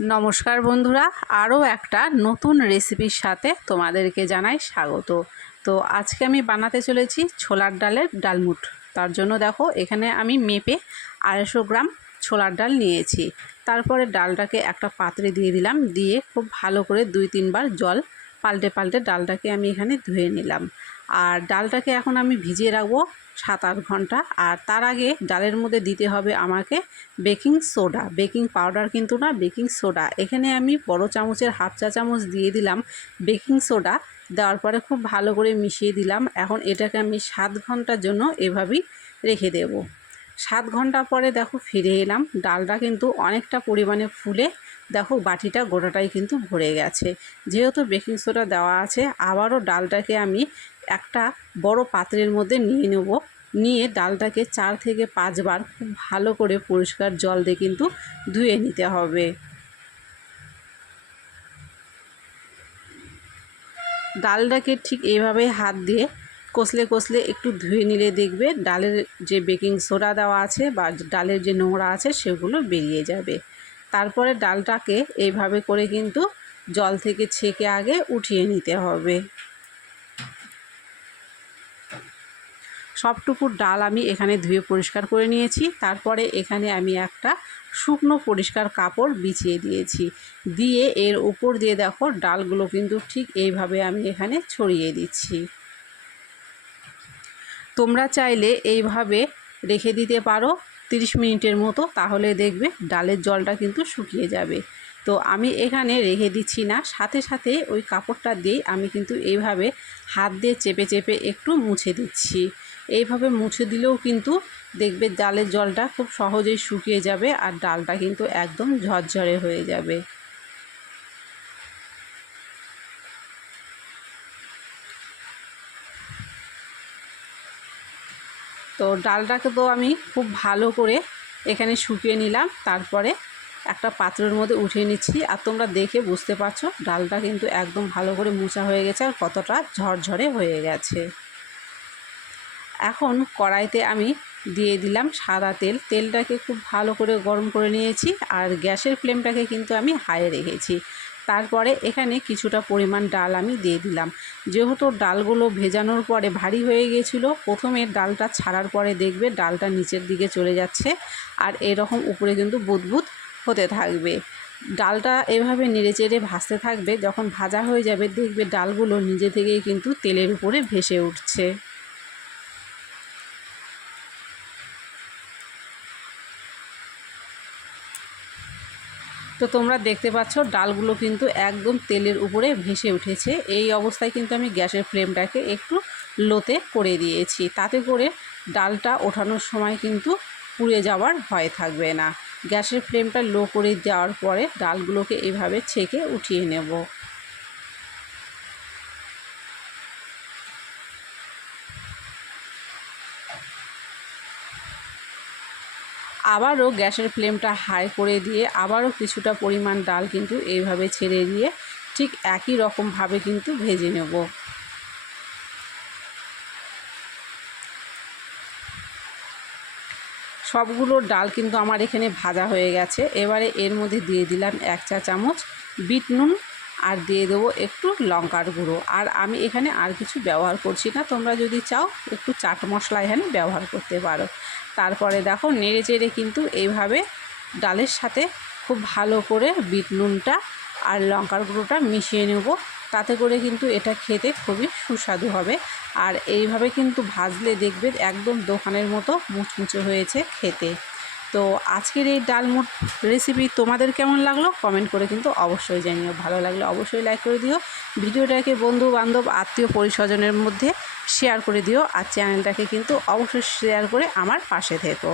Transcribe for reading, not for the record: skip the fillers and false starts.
নমস্কার বন্ধুরা, আরও একটা নতুন রেসিপির সাথে তোমাদেরকে জানাই স্বাগত। তো আজকে আমি বানাতে চলেছি ছোলার ডালের ডালমুট। তার জন্য দেখো এখানে আমি মেপে 250 গ্রাম ছোলার ডাল নিয়েছি। তারপরে ডালটাকে একটা পাত্রে দিয়ে দিলাম, দিয়ে খুব ভালো করে 2-3 বার জল পাল্টে পাল্টে ডালটাকে আমি এখানে ধুয়ে নিলাম। আর ডালটাকে এখন আমি ভিজিয়ে রাখবো 7-8 ঘন্টা। আর তার আগে ডালের মধ্যে দিতে হবে আমাকে বেকিং সোডা, বেকিং পাউডার কিন্তু না, বেকিং সোডা। এখানে আমি বড় চামচের 1/2 চা চামচ দিয়ে দিলাম বেকিং সোডা। দেওয়ার পরে খুব ভালো করে মিশিয়ে দিলাম। এখন এটাকে আমি 7 ঘন্টার জন্য এভাবেই রেখে দেব। 7 ঘন্টা পরে দেখো ফিরে এলাম। ডালটা কিন্তু অনেকটা পরিমাণে ফুলে দেখো বাটিটা গোটাটাই কিন্তু ভরে গেছে। যেহেতু বেকিং সোডা দেওয়া আছে, আবারও ডালটাকে আমি একটা বড় পাত্রের মধ্যে নিয়ে নেব। নিয়ে ডালটাকে 4 থেকে 5 বার খুব ভালো করে পরিষ্কার জল দিয়ে কিন্তু ধুয়ে নিতে হবে। ডালটাকে ঠিক এইভাবে হাত দিয়ে কষলে কষলে একটু ধুয়ে নিলে দেখবে ডালের যে বেকিং সোডা দেওয়া আছে বা ডালের যে নোংরা আছে সেগুলো বেরিয়ে যাবে। তারপরে ডালটাকে এইভাবে করে কিন্তু জল থেকে ছেঁকে আগে উঠিয়ে নিতে হবে। সবটুকু ডাল আমি এখানে ধুয়ে পরিষ্কার করে নিয়েছি। তারপরে এখানে আমি একটা শুকনো পরিষ্কার কাপড় বিছিয়ে দিয়েছি। দিয়ে এর উপর দিয়ে দেখো ডালগুলো কিন্তু ঠিক এইভাবে আমি এখানে ছড়িয়ে দিচ্ছি। তোমরা চাইলে এইভাবে রেখে দিতে পারো 30 মিনিটের মতো, তাহলে দেখবে ডালের জলটা কিন্তু শুকিয়ে যাবে। তো আমি এখানে রেখে দিচ্ছি না, সাথে সাথে ওই কাপড়টা দিয়েই আমি কিন্তু এইভাবে হাত দিয়ে চেপে চেপে একটু মুছে দিচ্ছি। এইভাবে মুছে দিলেও কিন্তু দেখবে ডালের জলটা খুব সহজেই শুকিয়ে যাবে আর ডালটা কিন্তু একদম ঝরঝরে হয়ে যাবে। তো ডালটাকে তো আমি খুব ভালো করে এখানে শুকিয়ে নিলাম। তারপরে একটা পাত্রের মধ্যে উঠিয়ে নিচ্ছি। আর তোমরা দেখে বুঝতে পারছো ডালটা কিন্তু একদম ভালো করে মোছা হয়ে গেছে আর কতটা ঝরঝরে হয়ে গেছে। এখন কড়াইতে আমি দিয়ে দিলাম সাদা তেল। তেলটাকে খুব ভালো করে গরম করে নিয়েছি আর গ্যাসের ফ্লেমটাকে কিন্তু আমি হাইয়ে রেখেছি। তারপরে এখানে কিছুটা পরিমাণ ডাল আমি দিয়ে দিলাম। যেহেতু ডালগুলো ভেজানোর পরে ভারী হয়ে গিয়েছিল, প্রথমে ডালটা ছাড়ার পরে দেখবে ডালটা নিচের দিকে চলে যাচ্ছে আর এরকম উপরে কিন্তু বুদবুদ হতে থাকবে। ডালটা এভাবে নেড়েচেড়ে ভাজতে থাকবে। যখন ভাজা হয়ে যাবে দেখবে ডালগুলো নিজে থেকেই কিন্তু তেলের উপরে ভেসে উঠছে। তো তোমরা দেখতে পাচ্ছ ডালগুলো কিন্তু একদম তেলের উপরে ভেসে উঠেছে। এই অবস্থায় কিন্তু আমি গ্যাসের ফ্লেমটাকে একটু লোতে করে দিয়েছি। তাতে করে ডালটা ওঠানোর সময় কিন্তু পুড়ে যাওয়ার ভয় থাকবে না। গ্যাসের ফ্লেমটা লো করে দেওয়ার পরে ডালগুলোকে এভাবে ছেঁকে উঠিয়ে নেব। আবারও গ্যাসের ফ্লেমটা হাই করে দিয়ে আবারও কিছুটা পরিমাণ ডাল কিন্তু এইভাবে ছেড়ে দিয়ে ঠিক একই রকমভাবে কিন্তু ভেজে নেব। সবগুলো ডাল কিন্তু আমার এখানে ভাজা হয়ে গেছে। এবারে এর মধ্যে দিয়ে দিলাম 1 চা চামচ বিট নুন আর দিয়ে দেবো একটু লঙ্কার গুঁড়ো। আর আমি এখানে আর কিছু ব্যবহার করছি না। তোমরা যদি চাও একটু চাট মশলা এখানে ব্যবহার করতে পারো। তারপরে দেখো নেড়ে চেড়ে কিন্তু এইভাবে ডালের সাথে খুব ভালো করে বিট নুনটা আর লঙ্কার গুঁড়োটা মিশিয়ে নেব। তাতে করে কিন্তু এটা খেতে খুবই সুস্বাদু হবে। আর এইভাবে কিন্তু ভাজলে দেখবে একদম দোকানের মতো মুচমুচে হয়েছে খেতে। তো আজকের এই ডালমুট রেসিপি তোমাদের কেমন লাগলো কমেন্ট করে কিন্তু অবশ্যই জানিও। ভালো লাগলে অবশ্যই লাইক করে দিও। ভিডিওটাকে বন্ধু বান্ধব আত্মীয় পরিস্বজনের মধ্যে শেয়ার করে দিও। আর চ্যানেলটাকে কিন্তু অবশ্যই শেয়ার করে আমার পাশে থেকো।